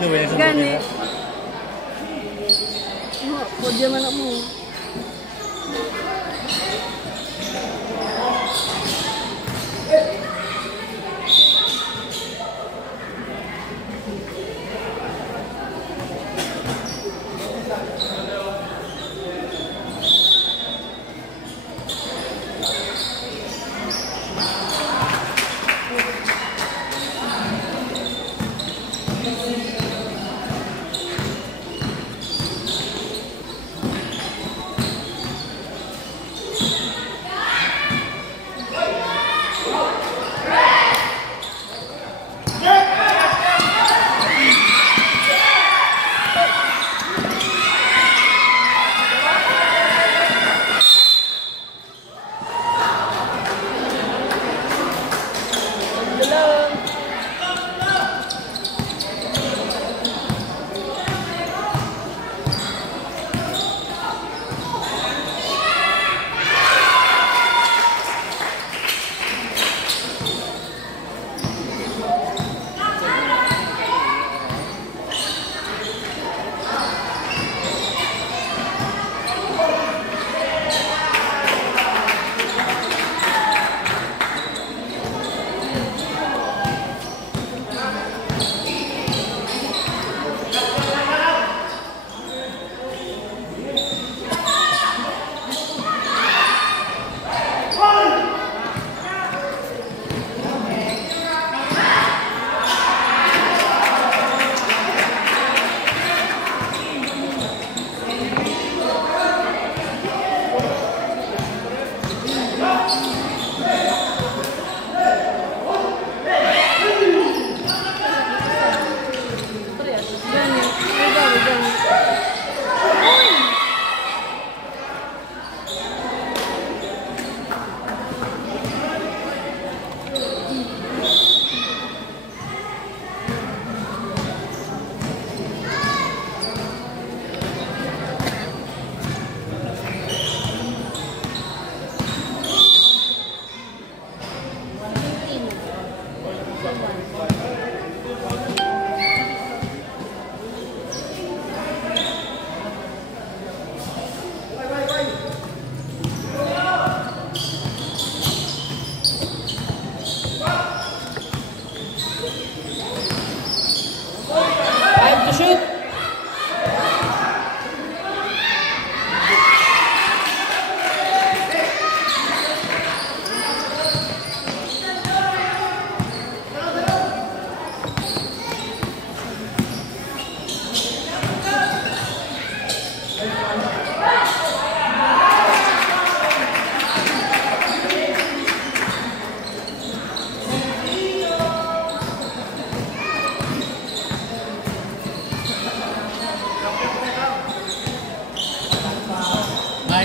Luwes. Gani. Pwede man mo.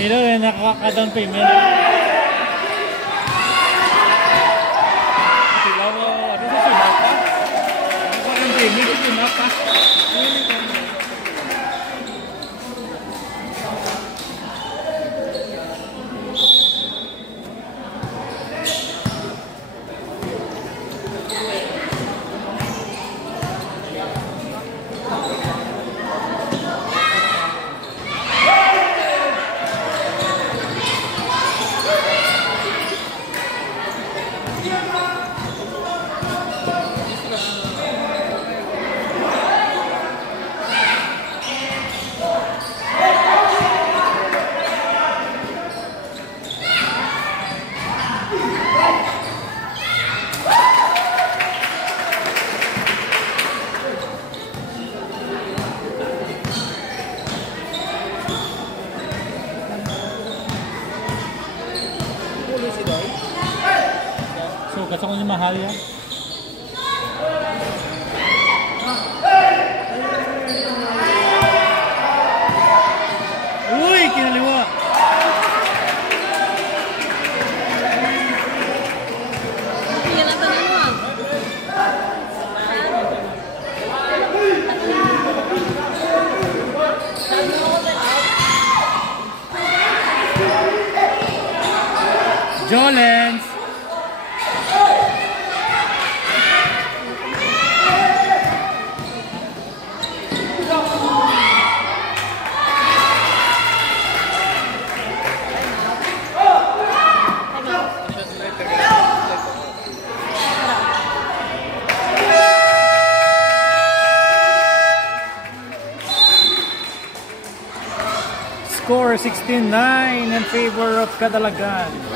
Ito yung nakaka-down payment. Sila mo, ano sa sinap pa? Nakaka-down payment sa sinap pa? Gusto ko yung mahal yan. Uy, kinaliwa. Tingnan natin ano. Jolens. Score 16-9 in favor of Cadalagan.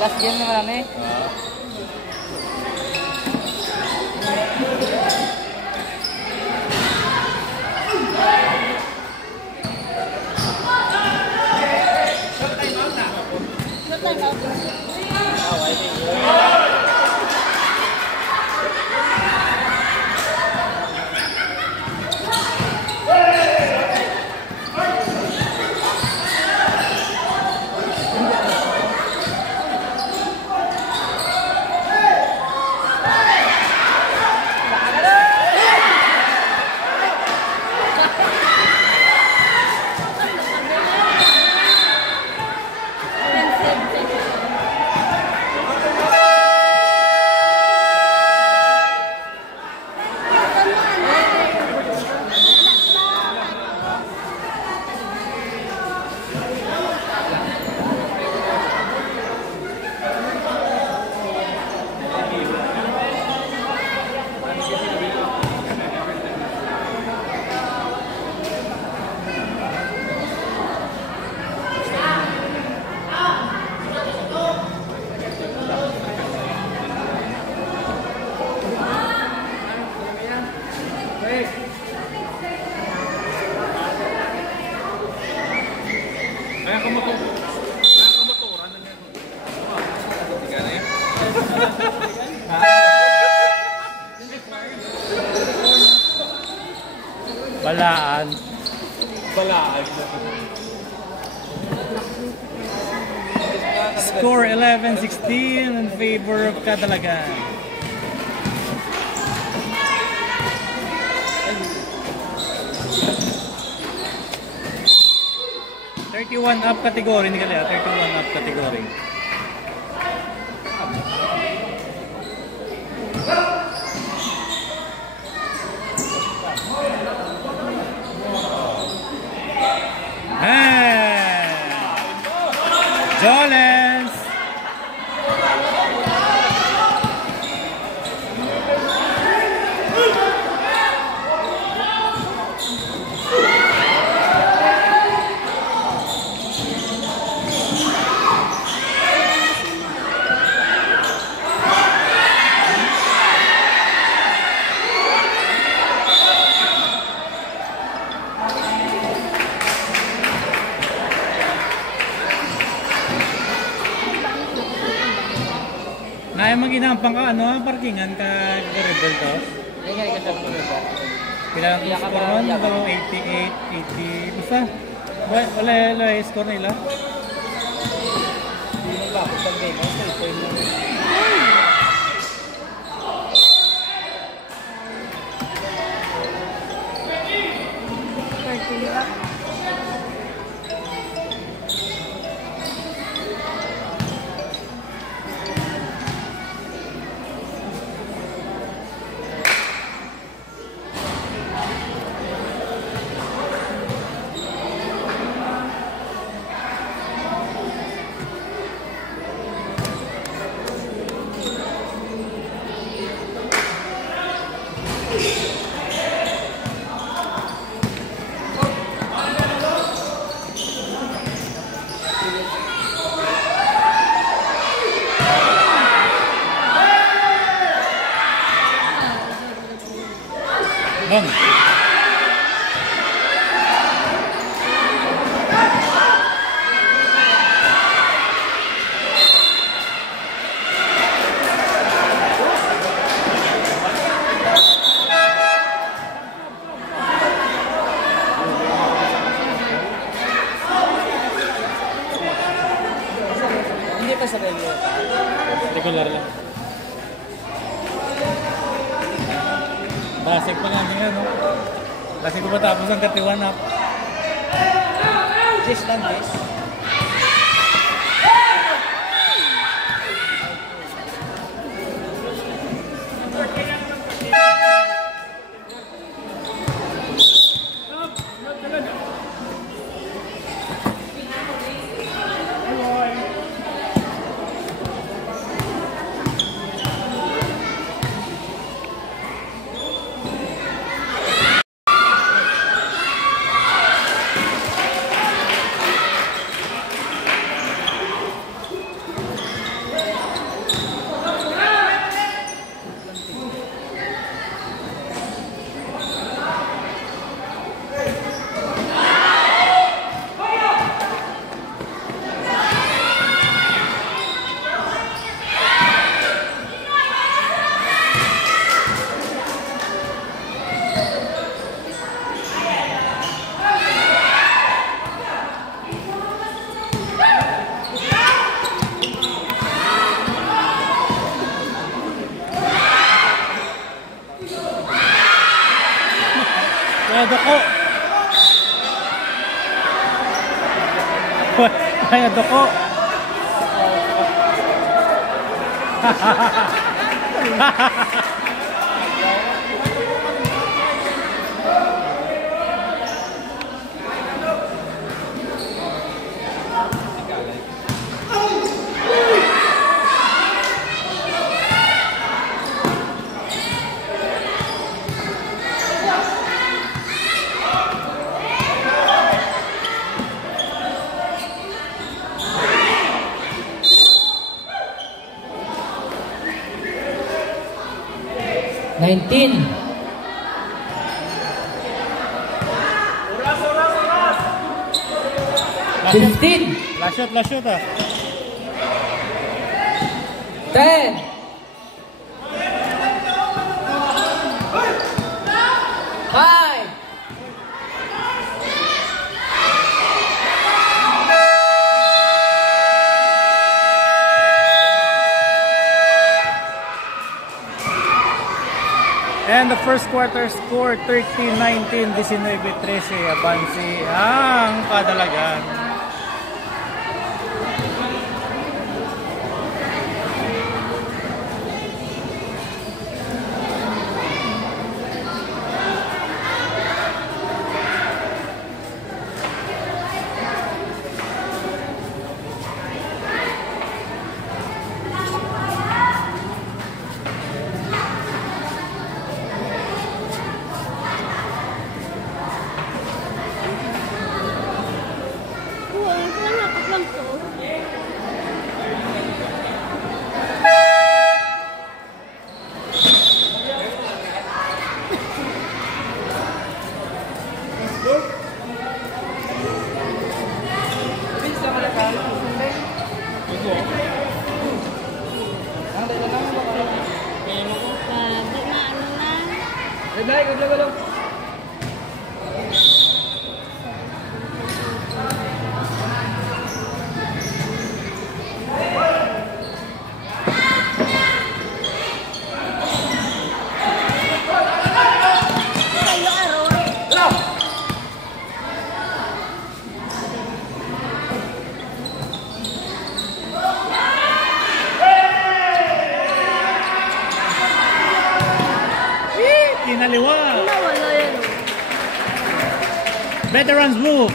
Last game naman namin. Kaya kamotoran na niya. Hindi ka na yan. Balaan. Balaan. Score 11-16 in favor of Catalagan. Thirty-one up category, hindi ka liya. 31 up category. Jolens! Naya mag-inampang ka, ano? Parkingan ka rebel to? Hindi nga ikaw sa mga ba? Kailangan ko score mo? Ano daw? 88, 80... Basta? Wala yung score nila? Hindi mo ba? Pag game, okay, so yun lang. Bang! Hindi pa sa review. Regular lang. Basik pa nga niya, no? Kasi ko matapos ang 31 up. Just lang this. Kaya doko! Kaya doko! 15. Last shot ah. 10. 5. And the first quarter score 13-19, 19-13, Abansi ang Kadalagan. Kinaliwa. Veterans move.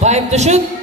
Five to shoot.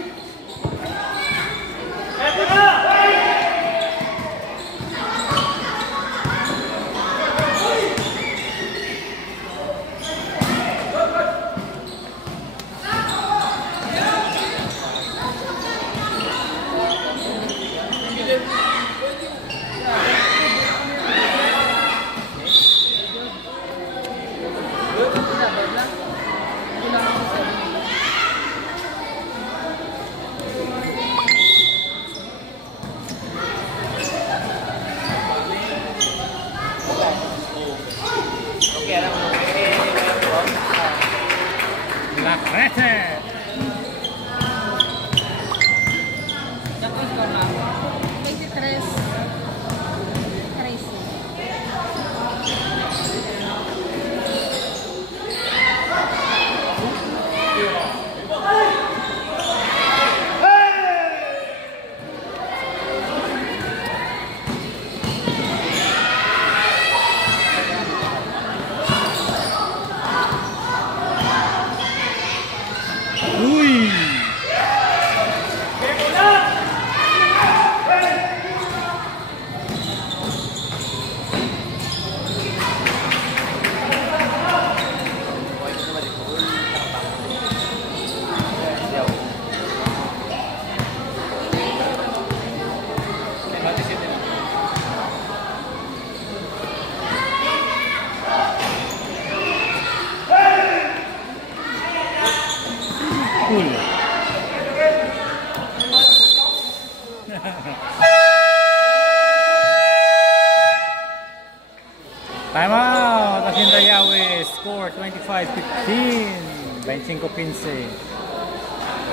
Time out. Asinda Yahweh score 25-15. 25-15.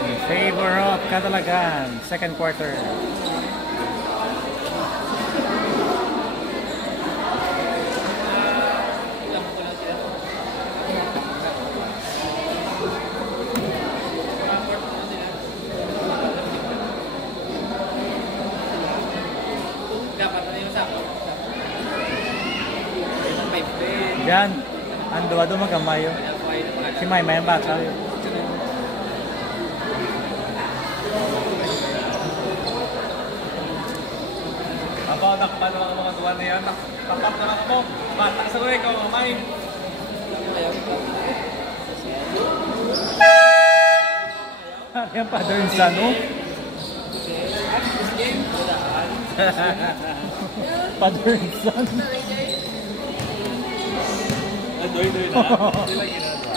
In favor of Kadalagan. Second quarter. Yan, ando magamayo. Si May ang bata. Abaw, nakpan naman ang mga duwan na yan. Takap naman ako. Bata sa rin, ikaw mamay. Yan, father and son, oh. Father and son. Doy-doy na. Hindi lang ginagawa.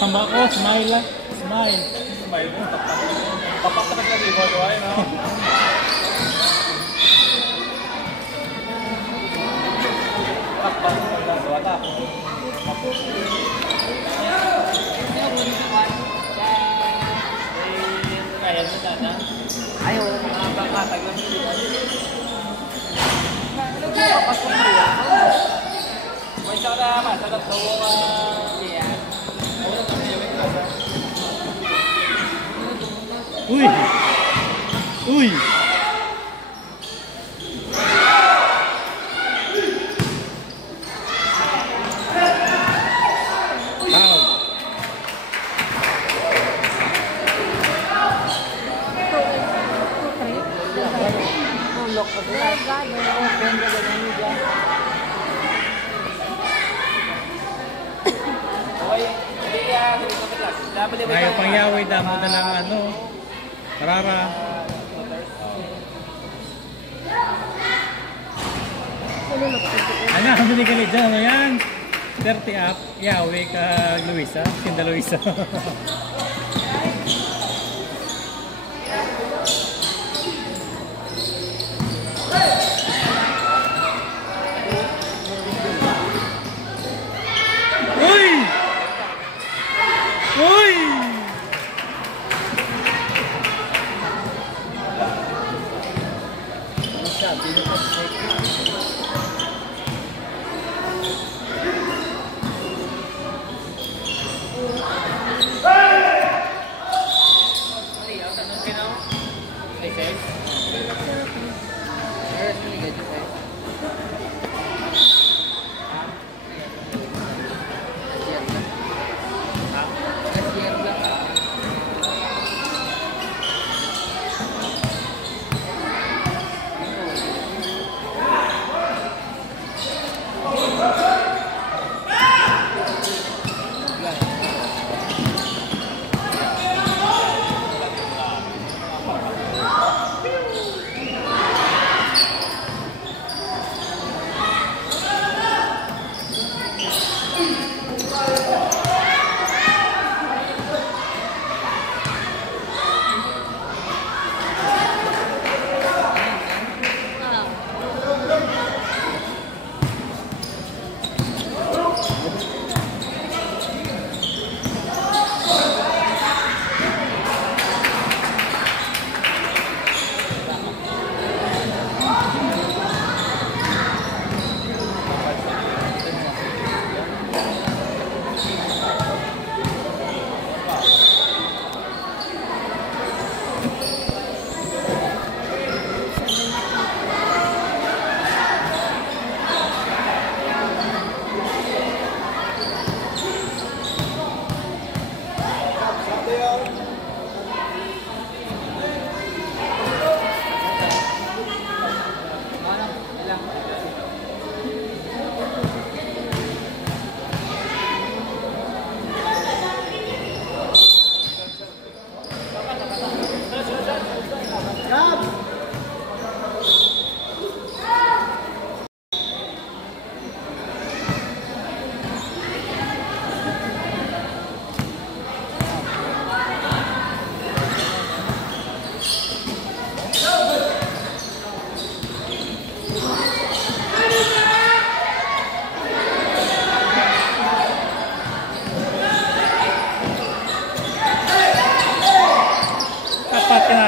Sama ko, smile lang. Smile. Smile mo, tapak na kasi mo, doy, no? Takpak na ginagawa, tak. Kaya mo sana? Ayaw, makakatag lang dito. May siya na masalat daw yan. Uy! Uy! Ayaw pang yaway, damo na lang ano. Rara. Ano, hindi kami dyan. Ano yan? 30 up. Yaway ka Luisa. Kinda Luisa. Uy! Uy!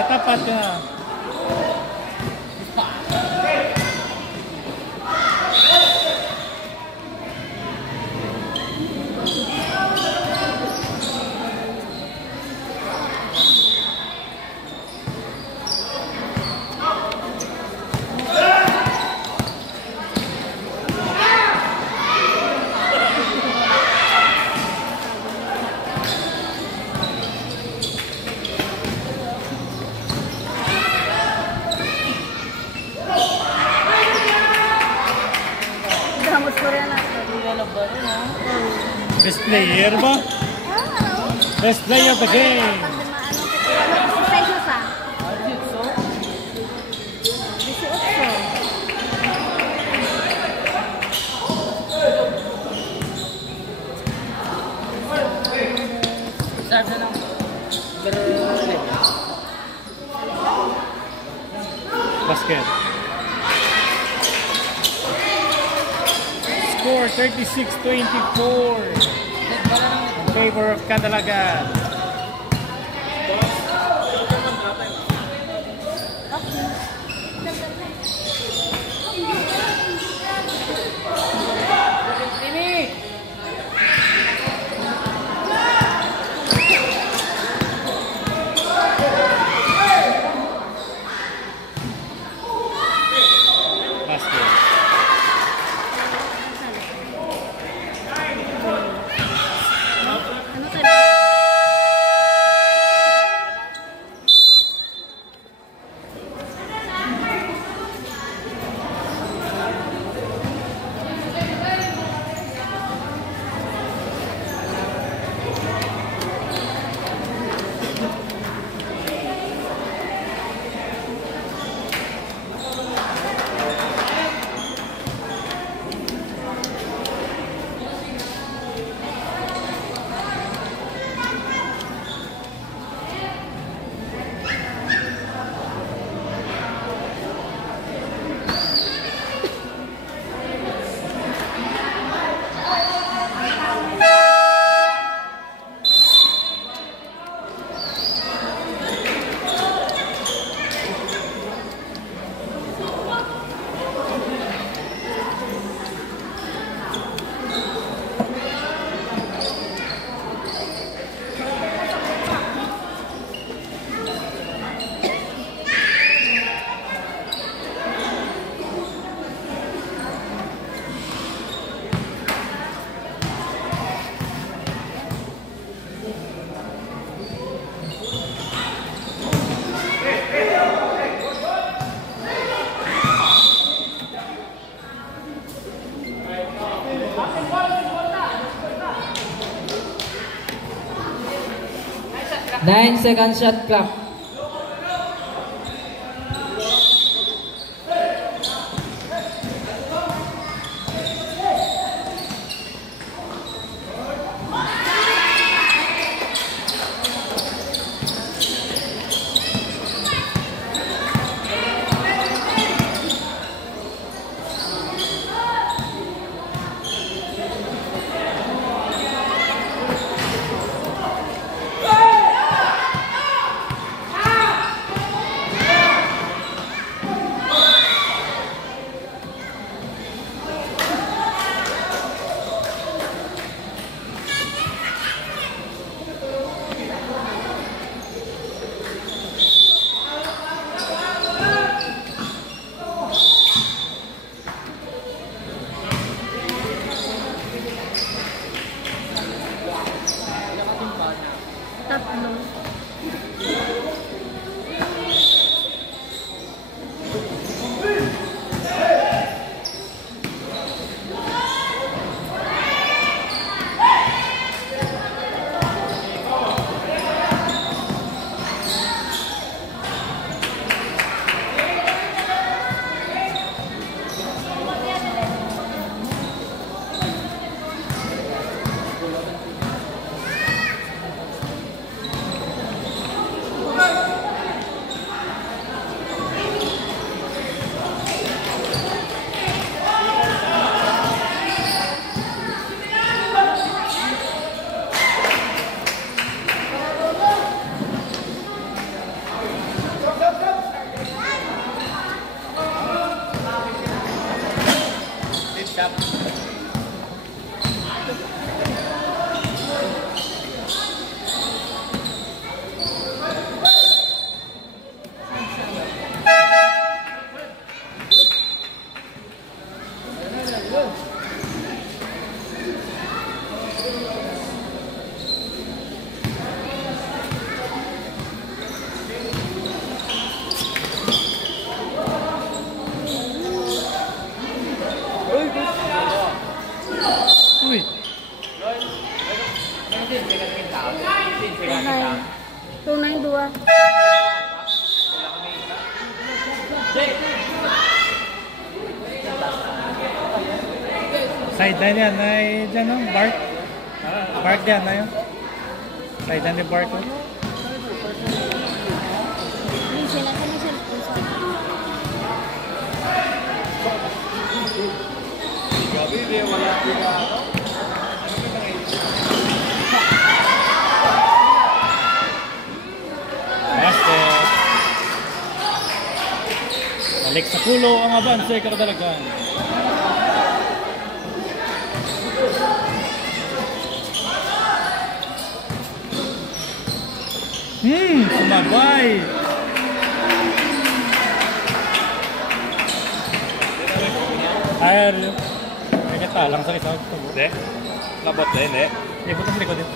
Tapat ka. Best player ba? Best player of the game. Serve na lang. Basket. Score 36-24 in favor of Candelagan. Nine second shot clock. Uy! Tunay dua. Sideline yan, ay dyan no? Bark? Bark yan na yun. Sideline ni Bark oh. Hindi sila kami sila. Gabi, di wala ka. Basket. Balik sa pulo ang abanse Kadalagan. Sumabay. Ay, may katalang sa isa. Hindi. Labot na, hindi. Hindi, buto sa likod din.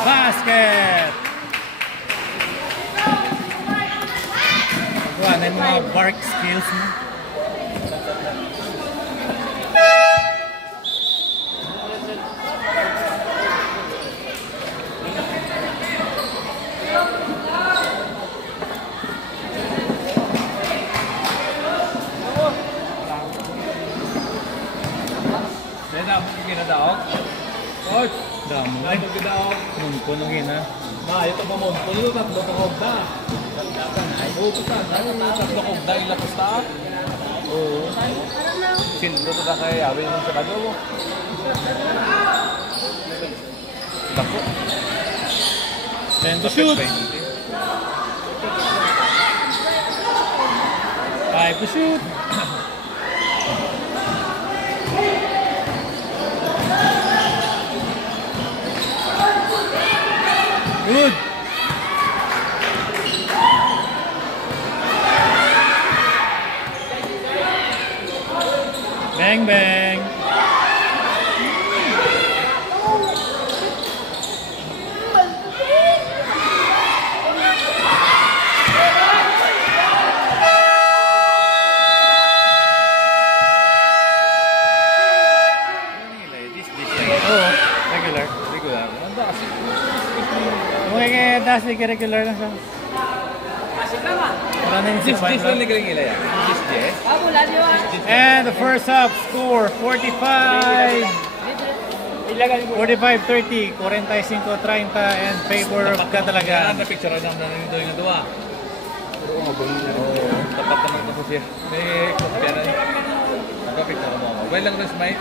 Basket! Magawa na yung mga bark skills mo. May damo yung ginadaog. Coach! Damo Damo eh. yung ginadaog. Nungko nung ina. Ito pa mo. Tulo tatlo ka kog na. Oo, puta. Tatlo kog na ilapos na. Oo. Sildo to na kaya yawi naman sa kanya mo. Bako. Then to shoot. 5 to shoot. Good. Bang bang. Oo, regular. Regular. Anda kasi. Okay, dasi ka regular lang sa. Wala na yung 6 Dis lang naging ila yan. Dis. And the first half score 45. 45-30, 45-30 and favor of Kadalagan. Na picture na naman nito yung dua. Oo, tapat naman ito siya. May kopya na. Nagka-picture mo ako. Well lang rin smile.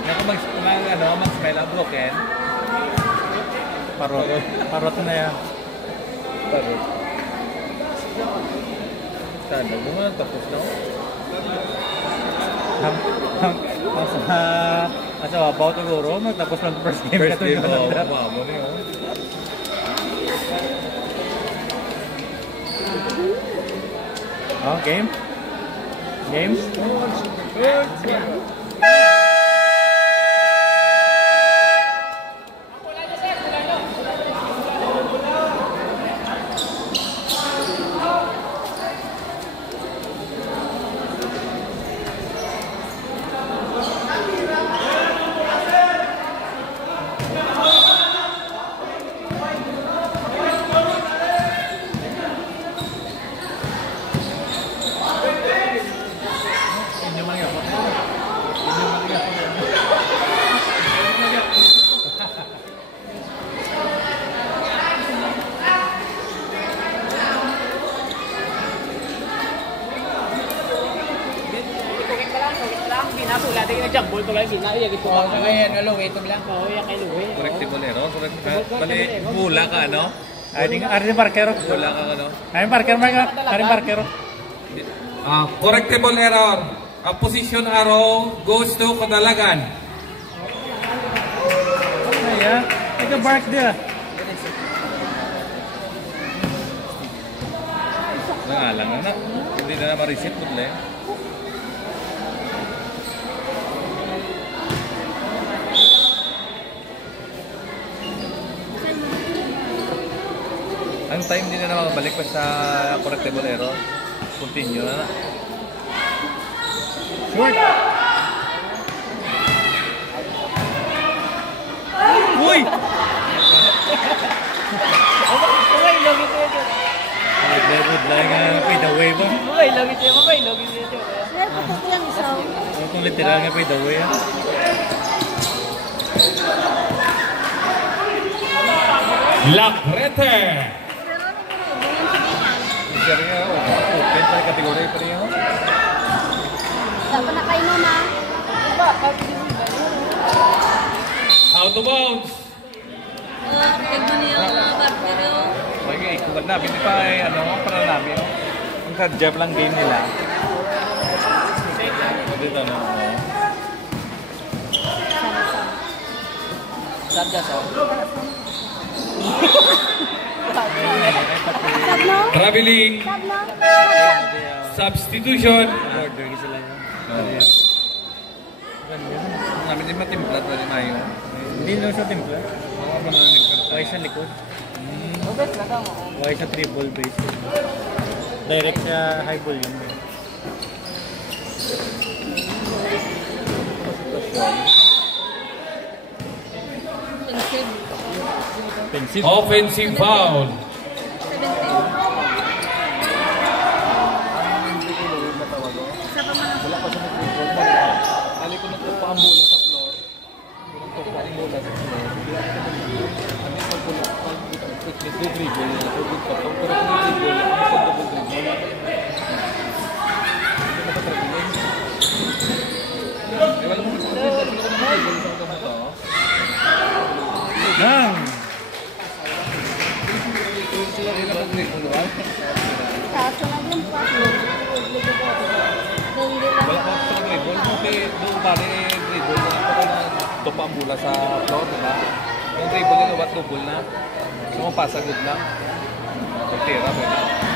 Naku mag-smile ang broken. Parot na yan. Parot. Sana mo nga tapos na. Asa about siguro, magtapos lang first game. First game mo. Wow, mo niyo. Oh, game? Game? Correctable error. Bali, hula ka, no? Arin Barquero. Hula ka, no? Arin Barquero. Correctable error. Position arrow goes to Kadalagan. Ayan. Ito bark dia. Nangalang na. Hindi na ma-receive po nila. Ang time din na makabalik pa sa correctable error. Continue na. Short! Uy! Okay, lagi ito ito. Good lang nga pay the way ba? Okay, lagi ito. Okay, lagi ito. Sir, patok lang isaw. Itong literal nga pay the way ha. Lakrete. Sir nga, open pa kategory pa rin yun. Dapat na kayo na. Out of bounds. Tignan niyo ang bartero. Okay, kung namin di pa ay para namin. Ang ka-jab lang game nila. Dito na. Sadya sa. Sabno? Traveling. Sabno? Substitution. Order sila yun. Namin din matimplat na rin mayo. Hindi lang sa timpla. Why sa likod? Why sa 3 ball base? Direct sa high ball yun. Pensive. Offensive foul. Wala pa siya nag-football. Kali ko nagtupa ang bola sa floor. Nagtupa ang bola sa floor. Ano yung pagbulo? Nag-dribble na. Pero kung nag-dribble, ano sa double dribble? Hindi na pa-traveling. Eh, wala mo mag-dribble. Wala ko na mag-dribble sa mga to. Nang! Sila rin na mag-dribble, wala? Kaso na din pa. Wala ka sa dribble, kasi doon bali dribble na ako na tupa ang bola sa floor, diba? Yung dribble na luwat double na. So kung pasa good lang. Pagtira ba yun?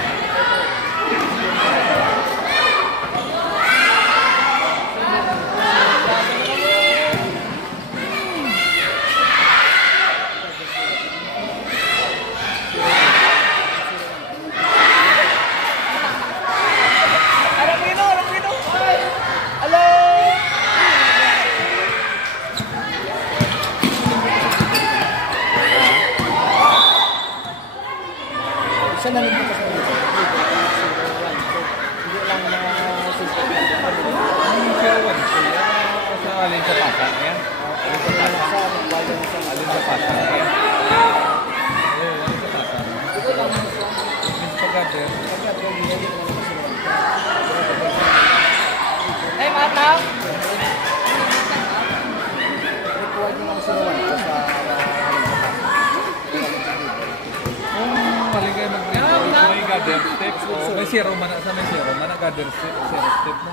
Saan namin dito sa dito? Hindi lang na system na dito. Sa alin sa pasa, yan? Alin sa pasa? Alin sa pasa? Oo, alin sa pasa? Means pag-gather. Hey, mataw! Required mo ng sinuwan sa Maligay mag-dribble. May gather step. May zero man na sa may zero man na gather step. Zero step mo.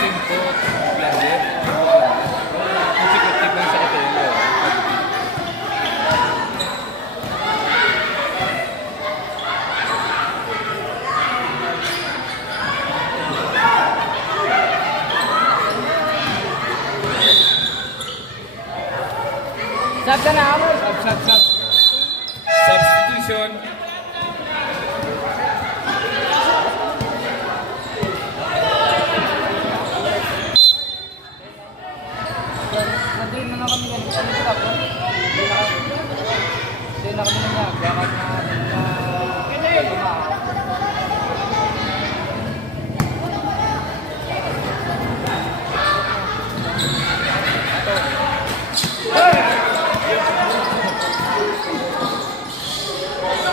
Simple, blended. Consecutive lang sa katelo. Sab ka na ako. Sub. Substitution. Nandun na kami ganito sa mga ako. Hindi na kami nagagawag na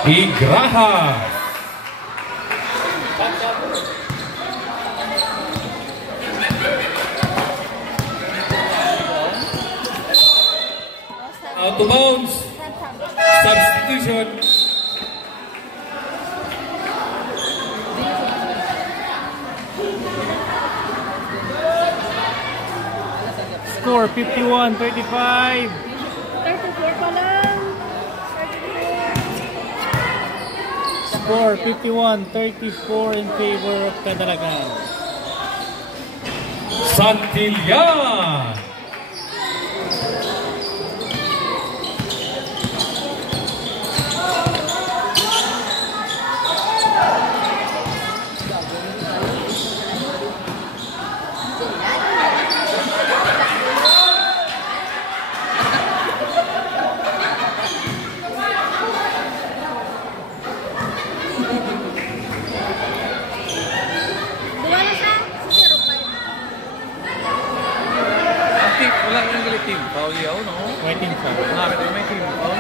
Igraha. Out of bounds. Substitution. Score 51-35. 34 pa lang. Score 51-34 in favor of Cadaragan. Santillan. Dua na siya. 0-5. Wala nang galit team foul yaw, no? May team foul. May team foul.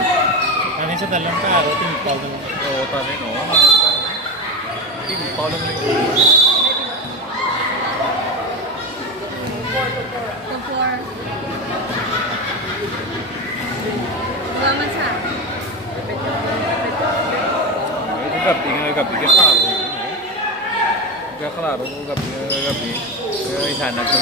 Ano sa dalawang tao, team foul naman. Oo, tani, no? Team foul lang rin. 2-4. Dua man siya. Gabi ka klaro. Ka klaro, gabi. Kaya ihanap ko.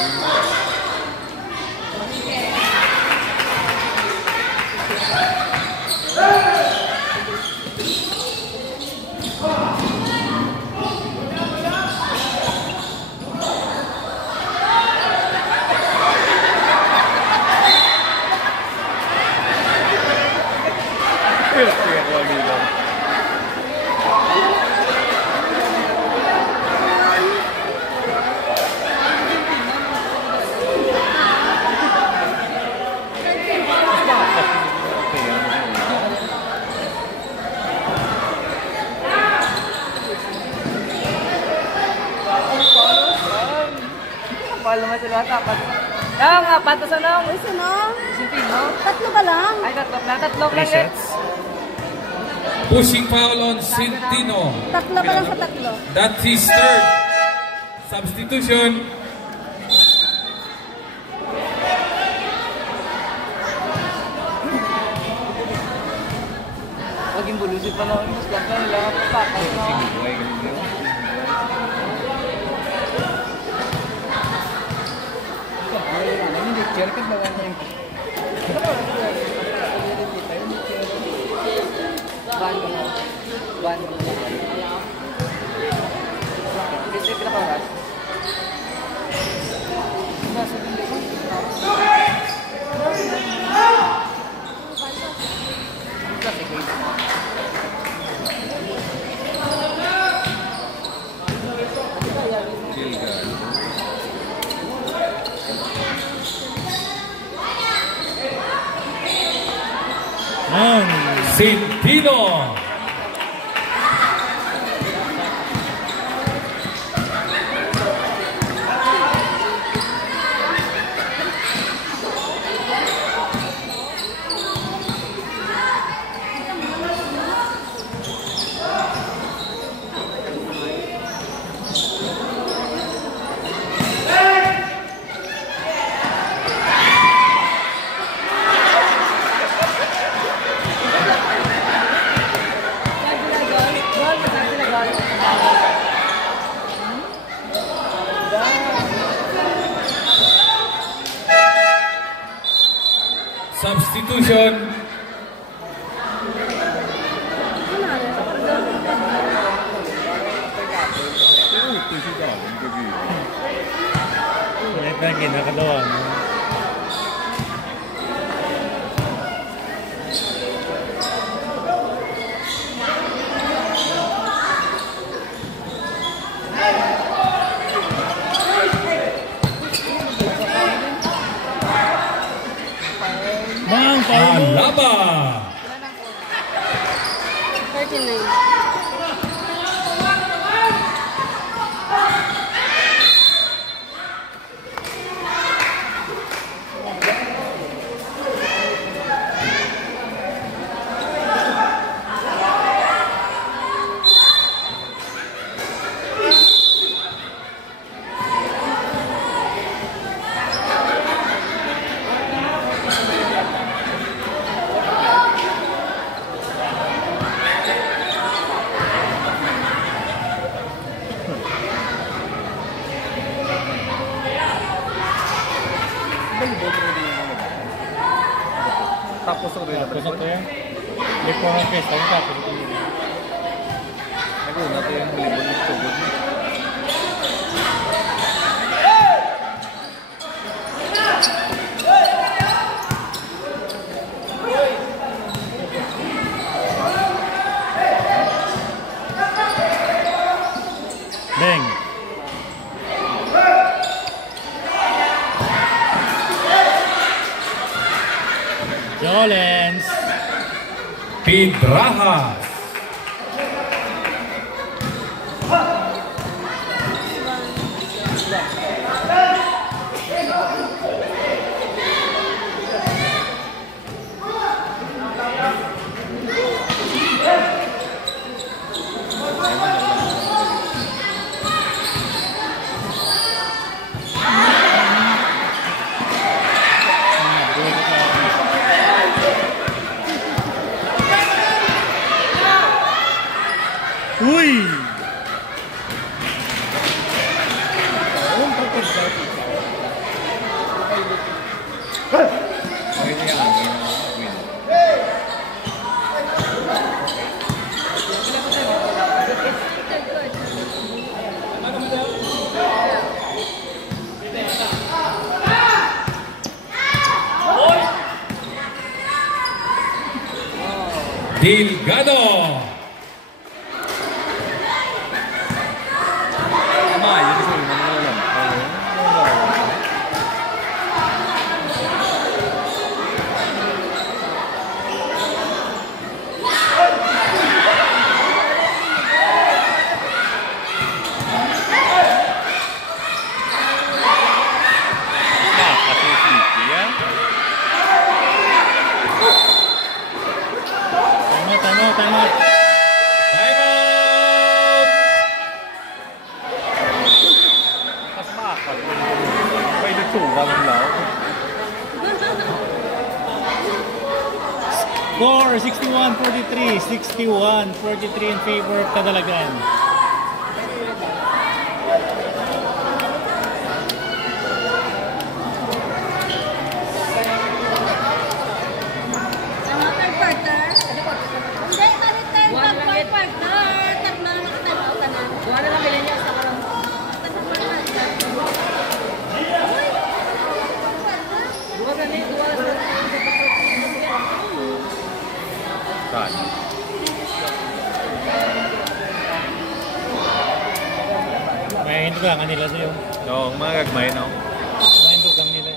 Kaya ko lagi lang. Mahal naman sila. Tapat. Ah, nga, patas na. Isa no? Sintino. Tatlo ba lang? Ay, tatlong lang. Three shots. Pushing foul on Centino. Tatlo ba lang sa tatlo? That's his third. Substitution. Maging bulusit pa lang. Mas lang na nila. Patas na. One. Kasi pinakaras. Nasa hindi ko. Centino. Substitution. Ulit na ginakalawa. Mang foul mo. Alaba. 39. Tapos ako rin Tapos naman. ito yan. Hindi po ang pesta. Yung tapos ito yun. Nag-una ito yung huli mo ng tugod. Pidrajas. Uy! Delgado. Tama, yun sa una na lang. Kasi sleepy yan. Time out. Time out. Mas makakal. May nagsuka ng lao. Score 61-43. 61-43 in favor of Kadalagan. Ano, third quarter? Hindi, third quarter. Tatlo na nakatime out ka na. Buwan na lang bilhin niya sa karang. Buwan na niya, buwan na lang. Saan? May hintugang nila sa'yo. Oo, mga gagmay na. May hintugang nila.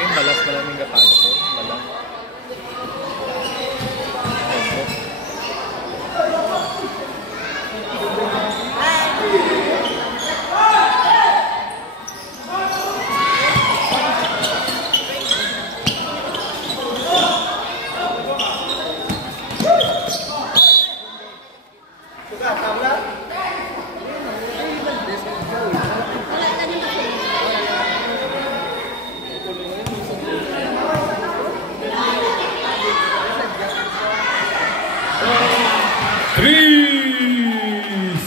Yung balas na lang yung gatalo ko. Balas.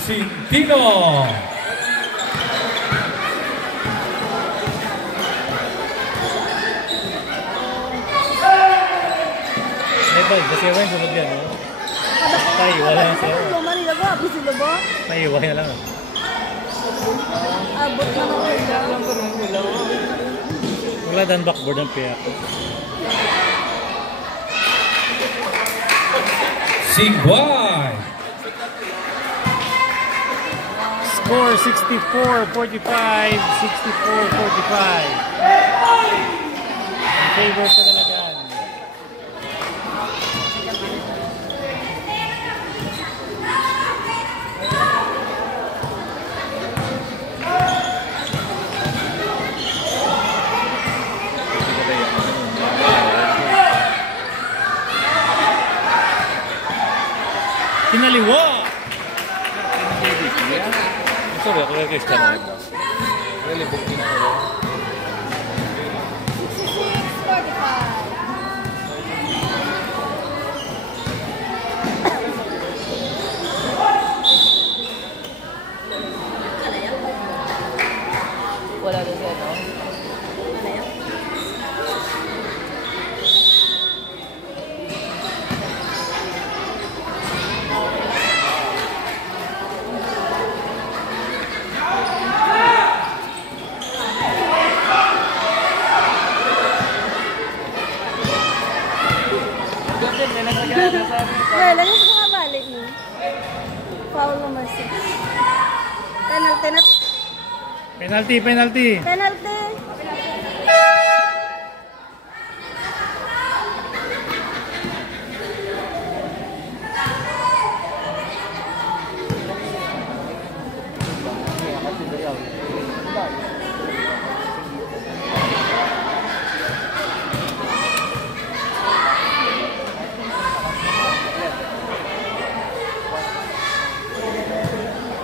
Sintino. May kasi yung sunod yan. Paiwa lang sa'yo. Manila ba? Sila ba? Paiwa na lang. Abot na ako. Wala dan backboard ng piyak. Sigway. Score 64-45. 64-45. In favor of Kadalagan. Kinaliwa! Sabi ako kay Cristiano. Really booking ako. 46-45. Wala na siya, no? Wala, lagay sa mga balik mo. Foul naman siya. Penalty na. Penalty, penalty. Penalty.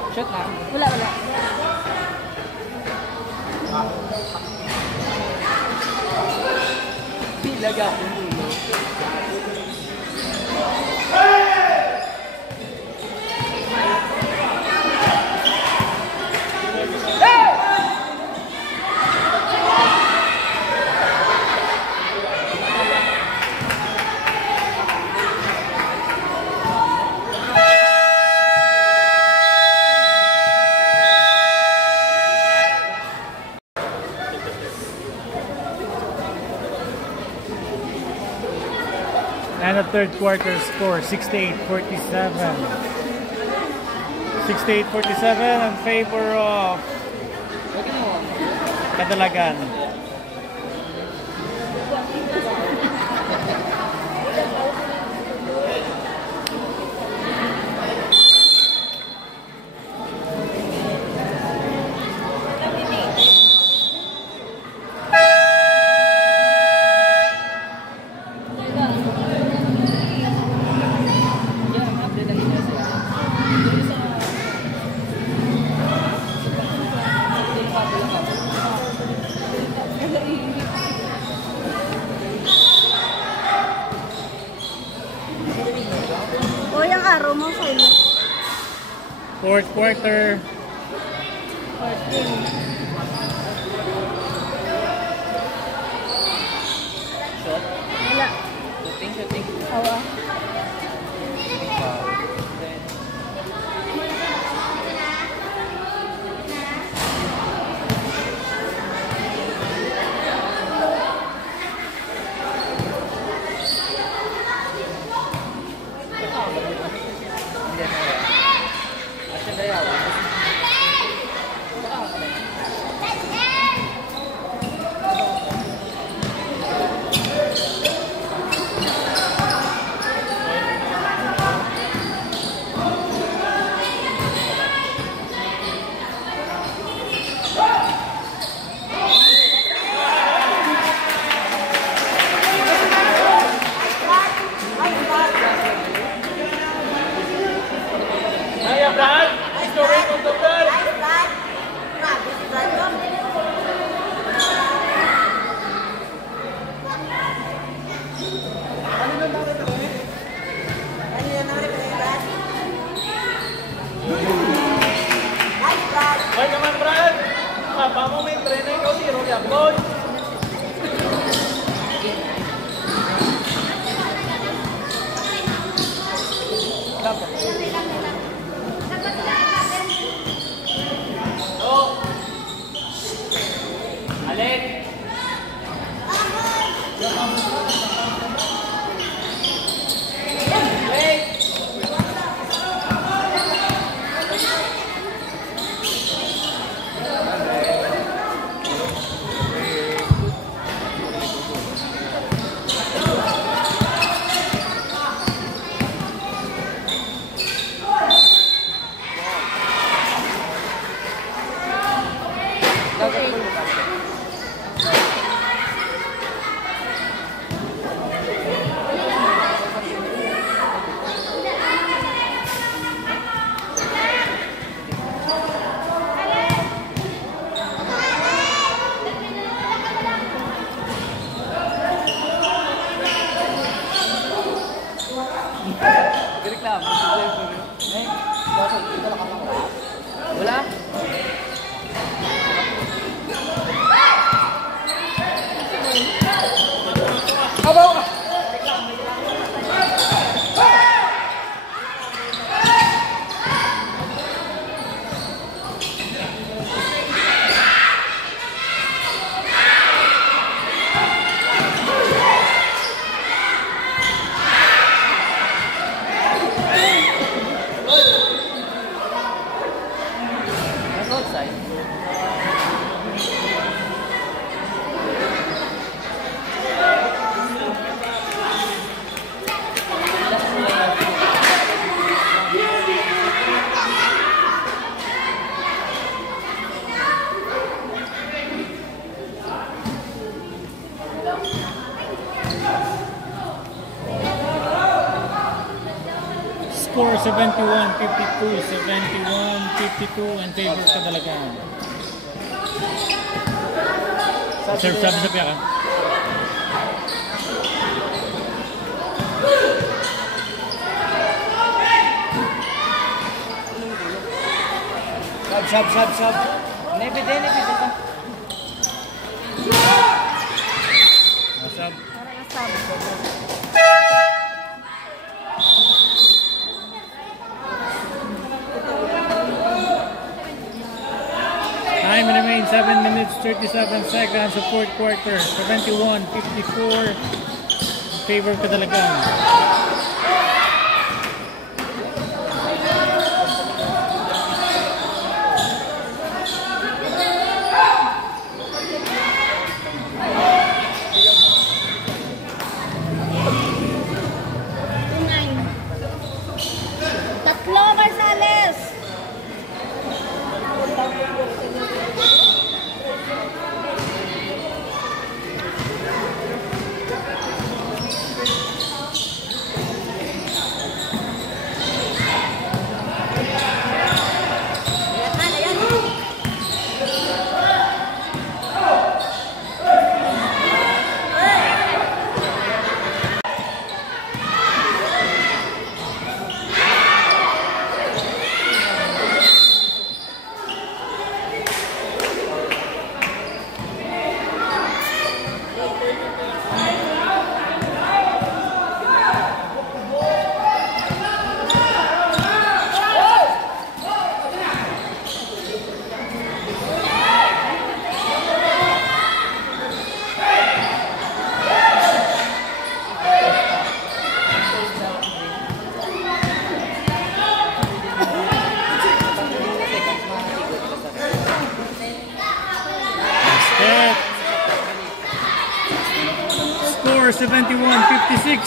Shot na. Wala, wala. Bilaga ako dulo. And the third quarter score, 68-47. 68-47 in favor of Kadalagan. O, yung araw mo, kayo. Fourth quarter. Shot. Wala. Shooting, shooting. Awa. Asya dayaw. Wala? Abaw ka! score 71-52, 71-52 and favor Kadalagan. Serve sabi sa piyaka. Sab. Nebide ka. Sab. Parang asab. Time remains 7 minutes 37 seconds of fourth quarter. 71-54 favor Kadalagan. Tatlo, Marsales! Score 71-56.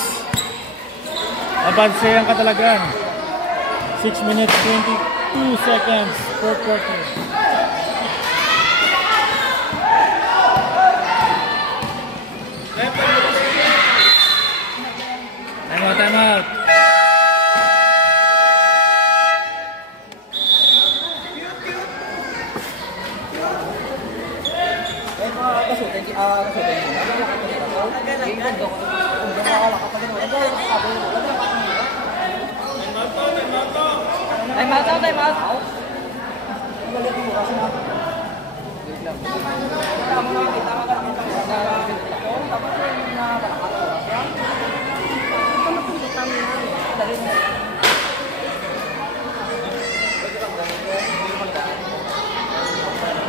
Abanse ang Kadalagan. 6 minutes 22 seconds fourth quarter. Time out. Time out.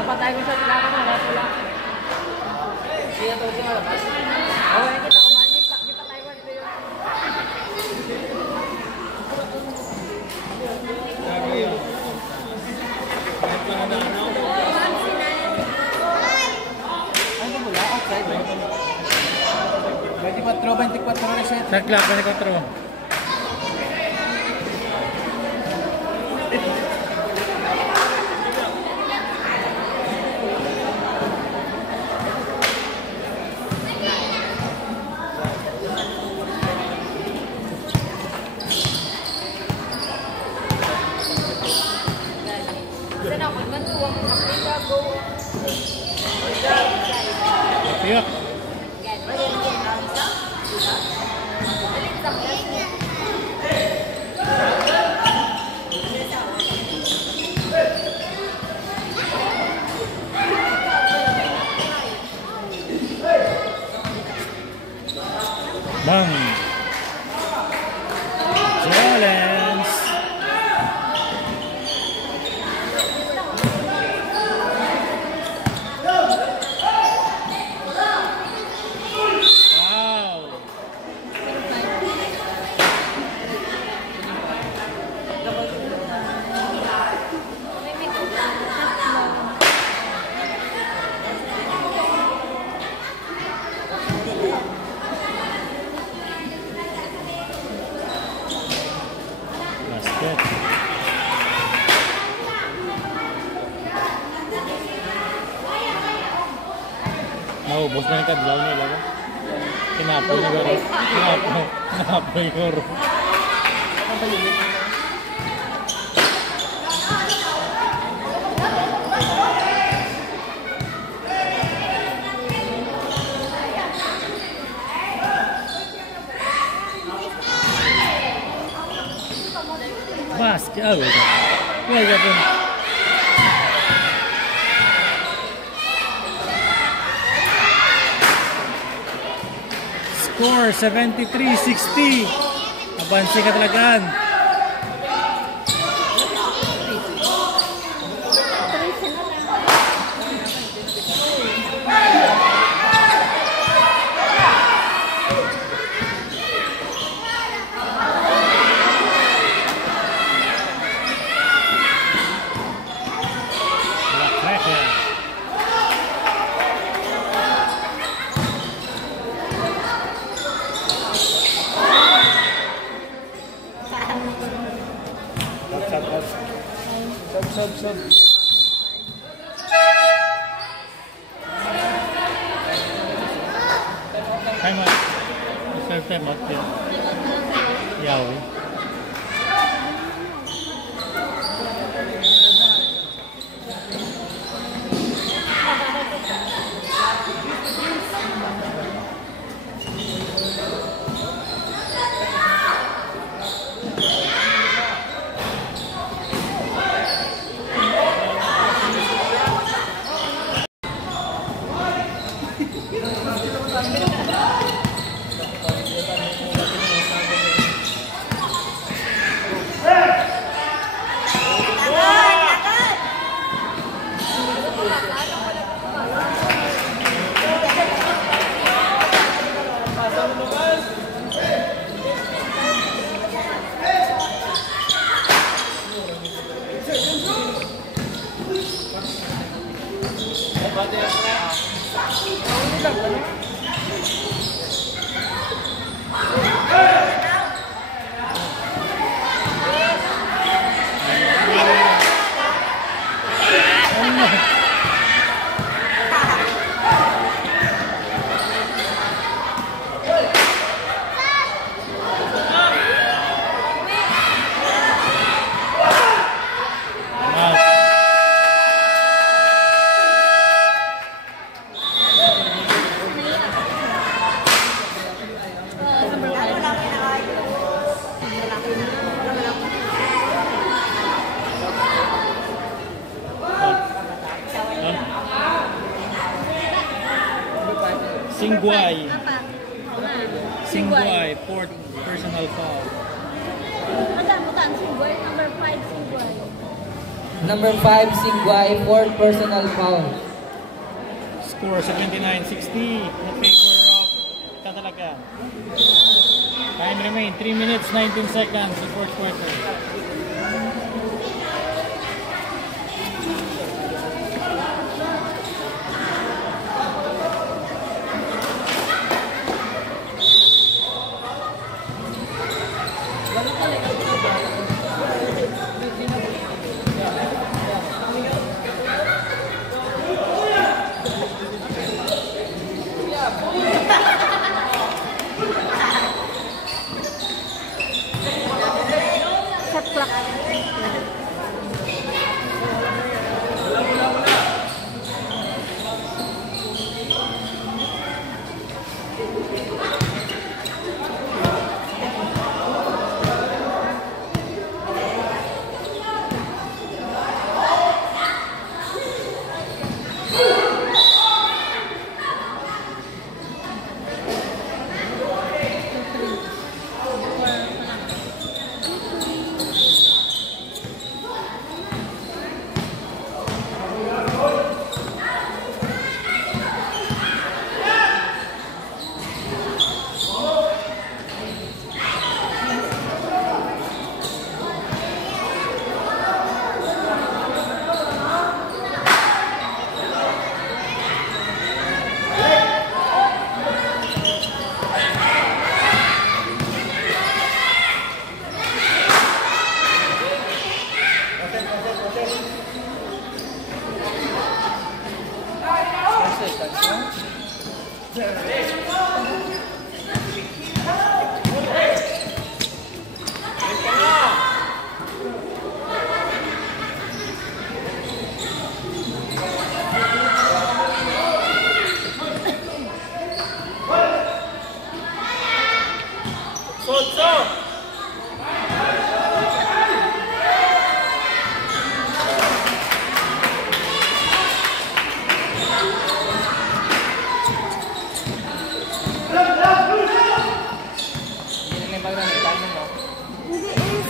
Napatay ko sa tinaka mo, wala. Siya to siya labas. Okay, kita kumain kita tayo dito yun. Ano mula? Outside. 24 reset. Sa clock, 24. Tiyak. Bang. Challenge. Basket. Naubos na yung kadlaw nila. Kinapoy na gano'n. Kinapoy gano'n. Oh, well, Japan. Score 73-60. Abansi ka talagaan. Sub. Time out. Serve time out din. Yawi. Singguay, fourth personal foul. Number 5, Singguay, 4th personal foul. Score 79-60 in favor of Catalaga. Time remain 3 minutes 19 seconds in fourth quarter. Shot clock.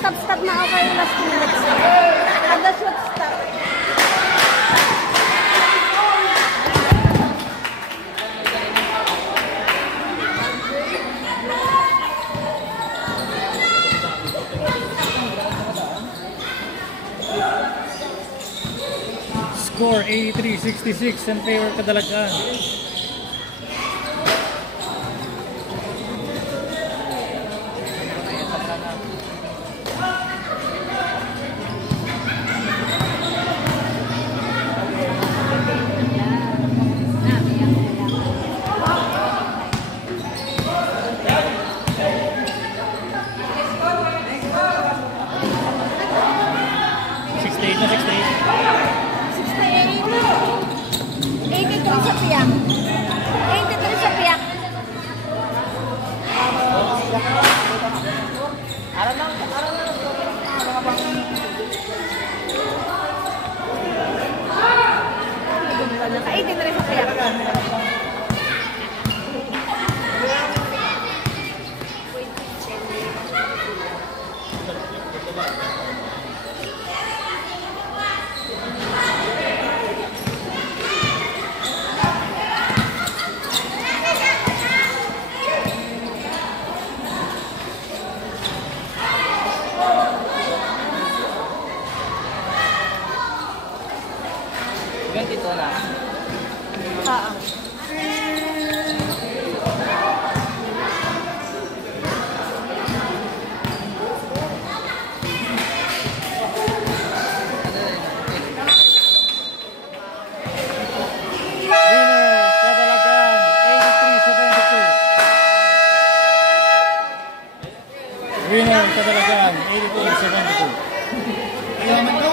Stop na ako kayo last minutes. Kada shoot stop. Score 83-66 in favor Kadalagan. Ganito na. Winner Kadalagan 83-72.